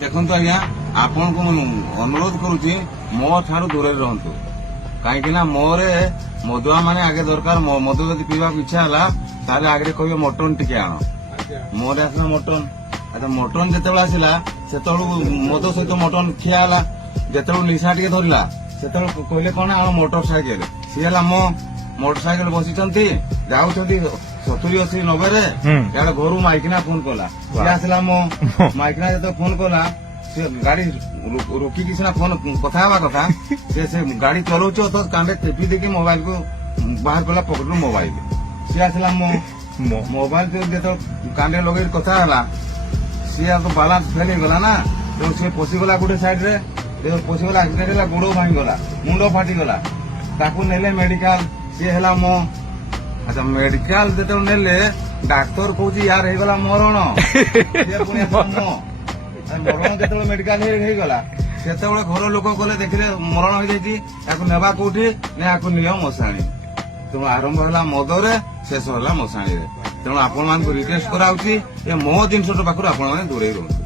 ଦେଖନ୍ତୁ ଆଜ୍ଞା, ଆପଣଙ୍କୁ ମୁଁ ଅନୁରୋଧ କରୁଛି ମୋ ଠାରୁ ଦୂରରେ ରୁହନ୍ତୁ। କାହିଁକି ନା ମୋର ମଦୁଆ ମାନେ ଆଗେ ଦରକାର। ମଦ ଯଦି ପିଇବାକୁ ଇଚ୍ଛା ହେଲା ତାହେଲେ ଆଗରେ କହିବେ ମଟନ ଟିକେ ଆଣ। ମୋର ଆସିଲା ମଟନ। ଆଚ୍ଛା, ମଟନ ଯେତେବେଳେ ଆସିଲା ସେତେବେଳକୁ ମଦ ସହିତ ମଟନ ଖିଆ ହେଲା। ଯେତେବେଳକୁ ନିଶା ଟିକେ ଧରିଲା ସେତେବେଳେ କହିଲେ କଣ ଆମ ମୋଟର ସାଇକେଲ। ସିଏ ହେଲା ମୋ ମୋଟର ସାଇକେଲ ବସିଛନ୍ତି ଯାଉଛନ୍ତି 70-80-90ରେ। ଇଆଡେ ଘରୁ ମାଇକିନା ଫୋନ କଲା। ସିଏ ଆସିଲା ମୋ ମାଇକିନା ଯେତେବେଳେ ଫୋନ କଲା ସେ ଗାଡି ରୋକିକି ସିନା ଫୋନ କଥା ହେବା କଥା, ସେ ଗାଡି ଚଲଉଛି ଅଥଚ କାଣ୍ଡେ ଟିପି ଦେଇକି ମୋବାଇଲ କୁ ବାହାର କଲା ପକେଟରୁ ମୋବାଇଲ। ସିଏ ଆସିଲା ମୋ ମୋବାଇଲ ଯେତେବେଳେ କାଣ୍ଡେ ଲଗେଇ କଥା ହେଲା ସିଏ ଆଉ ବାଲାନ୍ସ ଫେଲ ହେଇଗଲା ନା। ତେଣୁ ସିଏ ପଶିଗଲା ଗୋଟେ ସାଇଡ ରେ। ପଶିଗଲା ଆକ୍ସିଡେଣ୍ଟ ହେଲା, ଗୋଡ ଭାଙ୍ଗିଗଲା, ମୁଣ୍ଡ ଫାଟିଗଲା। ତାକୁ ନେଲେ ମେଡିକାଲ। ସିଏ ହେଲା ମୋ ଆଚ୍ଛା ମେଡିକାଲ ଯେତେବେଳେ ନେଲେ ଡାକ୍ତର କହୁଛି ୟାର ହେଇଗଲା ମରଣ। ସିଏ ପୁଣି ଆସିଲା ମରଣ ଯେତେବେଳେ ମେଡିକାଲ ହେଇଗଲା ସେତେବେଳେ ଘର ଲୋକ ଗଲେ ଦେଖିଲେ ମରଣ ହେଇଯାଇଛି। ତାକୁ ନେବା କୋଉଠି ନା ଆକୁ ନିଅ ମଶାଣି। ତେଣୁ ଆରମ୍ଭ ହେଲା ମଦରେ, ଶେଷ ହେଲା ମଶାଣିରେ। ତେଣୁ ଆପଣମାନଙ୍କୁ ରିକ୍ୱେଷ୍ଟ କରାହଉଛି ଯେ ମୋ ଜିନିଷ ପାଖରୁ ଆପଣମାନେ ଦୂରେଇ ରୁହନ୍ତୁ।